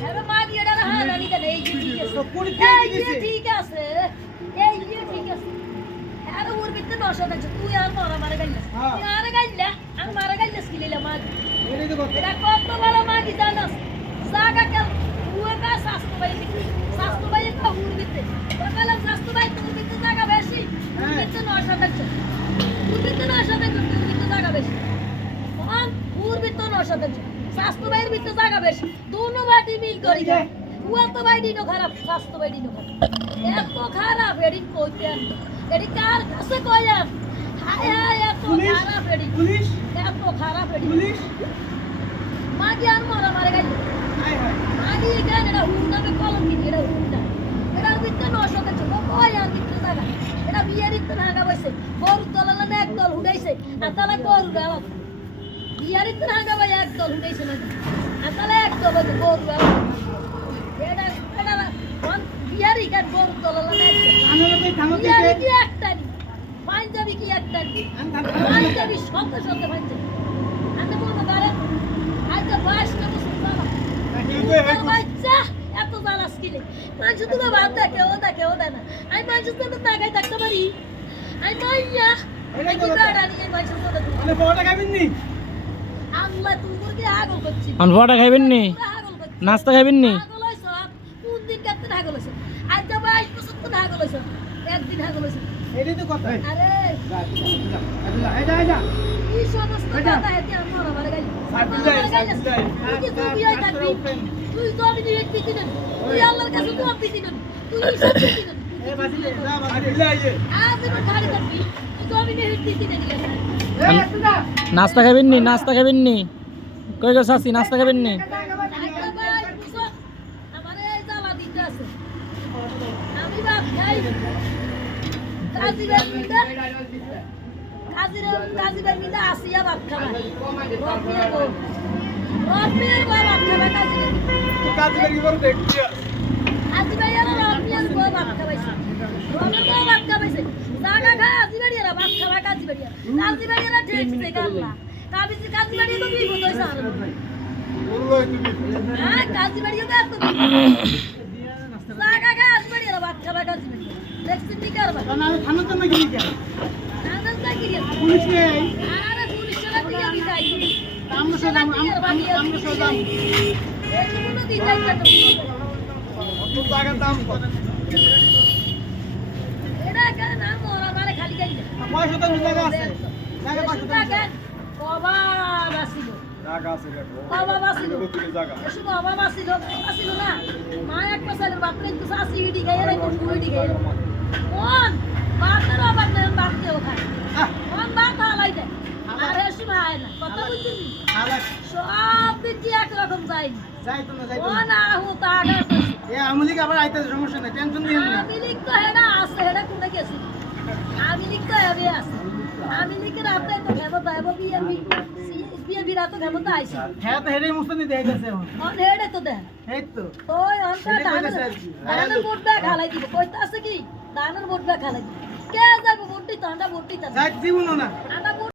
আরে মা দিয়ে এটা হ্যাঁ জানি না এই যে ঠিক আছে তো পুরি এই দিয়ে যে দিছে ঠিক আছে এই যে ঠিক আছে আরে ওর ভিতরে নশো দেখছ তুই আর মারা গাইলা হ্যাঁ। তুই আর গাইলা আমি মারা গাইলা স্কিলিলা মা এটাই তো কথা এটা কত বড় মা কি জানাস জাগা কে উয়ে কা শাস্ত্র ভাই শাস্ত্র ভাই কা উর ভিতরে বললাম শাস্ত্র ভাই তোর ভিতরে জায়গা বেশি তোর ভিতরে নশো দেখছ তোর ভিতরে নশো দেখছ তোর ভিতরে জায়গা বেশি কোন উর ভিতরে নশো দেখছ শাস্ত্র ভাইয়ের ভিতরে জায়গা বেশি দুনো বাটি মিল করি যা উয়া তো ভাই দিনো খারাপ শাস্ত্র ভাই দিনো খারাপ এত খারাপ এডি কইতে এডি কার কাছে কইলাম হায় হায় এত খারাপ এডি পুলিশ এত খারাপ এডি পুলিশ মাগি আর মারা গেল হাই হাই মাগি এখানে এটা হুন্ডাকে কলম কিনি এটা হুন্ডা এটার ভিতরে নশো দেখছো কই আর ভিতরে জায়গা এটা বিয়ের ইত্তন হাগা বইছে গরু দলালে না এক দল হুডাইছে আর তালা গরু আলাদা বিয়ের ইত্তন হাগা ভাই এক দল হুডাইছে না আর তালা এক দল হইছে গরু আলাদা এটা এটা কোন বিয়ের ইকান গরু দলালে না এক দল আনলে কই থামো বিয়ের থেকে কি একটা নি পাঞ্জাবি কি একটা নি পাঞ্জাবি শত শত পাঞ্জাবি আমি বলবো দাঁড়া আজকে বয়স না বসে বাবা বাচ্চা এত জালাস কিনে মানুষ তুমি ভাত দেখে ও দেয় না আমি মানুষের সাথে তাকাই থাকতে পারি আমি মাইয়া কি বেড়া নিয়ে মানুষের সাথে মানে বড়টা খাবেন নি আল্লাহ তুমি আগল করছি আন বড়া খাইবেন নি আগল করছি নাস্তা খাইবেন নি আগল হইছ কোন দিন কাটতে আগল হইছ আজ তো 22 বছর তো আগল হইছ একদিন আগল হইছ এটাই তো কথা আরে যা যা কি সমস্ত কথা এতে আমার মারা গেল তুই বিয়ে থাকবি তুই তো আমি দিয়ে দিতি না তুই আল্লাহর কাছে তো আমি দিতি না তুই সব দিতি না এ বাজিলে যা বাজিলে আইয়ে আজ আমি খাড়ি থাকবি তুই তো আমি দিয়ে দিতি না ঠিক আছে এ তুদা নাস্তা খাইবেন নি নাস্তা খাইবেন নি কই গো সাসি নাস্তা খাইবেন নি আচ্ছা ভাই বুঝো আমারে এই জ্বালা দিতে আছে আমি বাপ খাই কাজী বেমিদা কাজী বেমিদা আসিয়া বাপ খাওয়া রফিয়া গো বাপ খাওয়া কাজী বেমিদা তো কাজ করি বড় দেখছি আজি ভাইয়ারা রফিয়ার গো বাপ খাওয়াইছে রফিয়ার গো বাপ খাওয়াইছে জাগা খা আজি ভাইয়ারা বাপ খাওয়া কাজী ভাইয়ারা ঠিকছে কাল্লা কাজী ভাইয়া তো বিপদ হইছে আর হ্যাঁ কাজী ভাইয়া তো জাগা খা আজি ভাইয়ারা বাপ খাওয়া কাজী ভাইয়া দেখছিস কি করবা না আমি থানা তো নাকি কি আনন্দ লাগি পুলিশ নেই আরে পুলিশের দিকে আমি যাই আমরা সদাম আমরা সদাম এগুলো দিতে যাই কত টাকা দাম কত এটা কেন না মোরা মারে খালি খালি পয়সা তো জায়গা আছে জায়গা পয়সা তো টাকা বাবা বাসিল জায়গা আছে দেখো বাবা বাসিল কত জায়গা এসব বাবা বাসিল না মা এক পাশে বাপরে তো সাসি ইডি গায়ে রে তো ইডি গায়ে কোন বাপের বাবার নাম বাপ কেউ খায় কোন বাপ হালাই দেয় আরে শুনায় না কথা বুঝছিস হালাক সব দিকে একরকম যাই যাই তো না যাই তো কোন আহু তাগা এ আমলিক আবার আইতে সমস্যা নাই টেনশন নিয়েন না আমি লিখতে হেডা আছে হেডা কোনে গেছি আমি লিখতে হবে আছে আমি লিখে রাতে তো খেবো দাইবো বিয়ে রাতে খেবো তো আইছি হ্যাঁ তো হেডে মুস্তানি দেখাইতেছে এখন অন হেডে তো দে এই তো ওই অনটা হেডে দানের কইতাছে আর কি। দানের ভোট ব্যাগ হালাই দিব কইতা আছে কি দানের ভোট ব্যাগ হালাই দিব কে যাইবো ভোট দিতে আমরা ভোট দিতে যাই জীবন না আমরা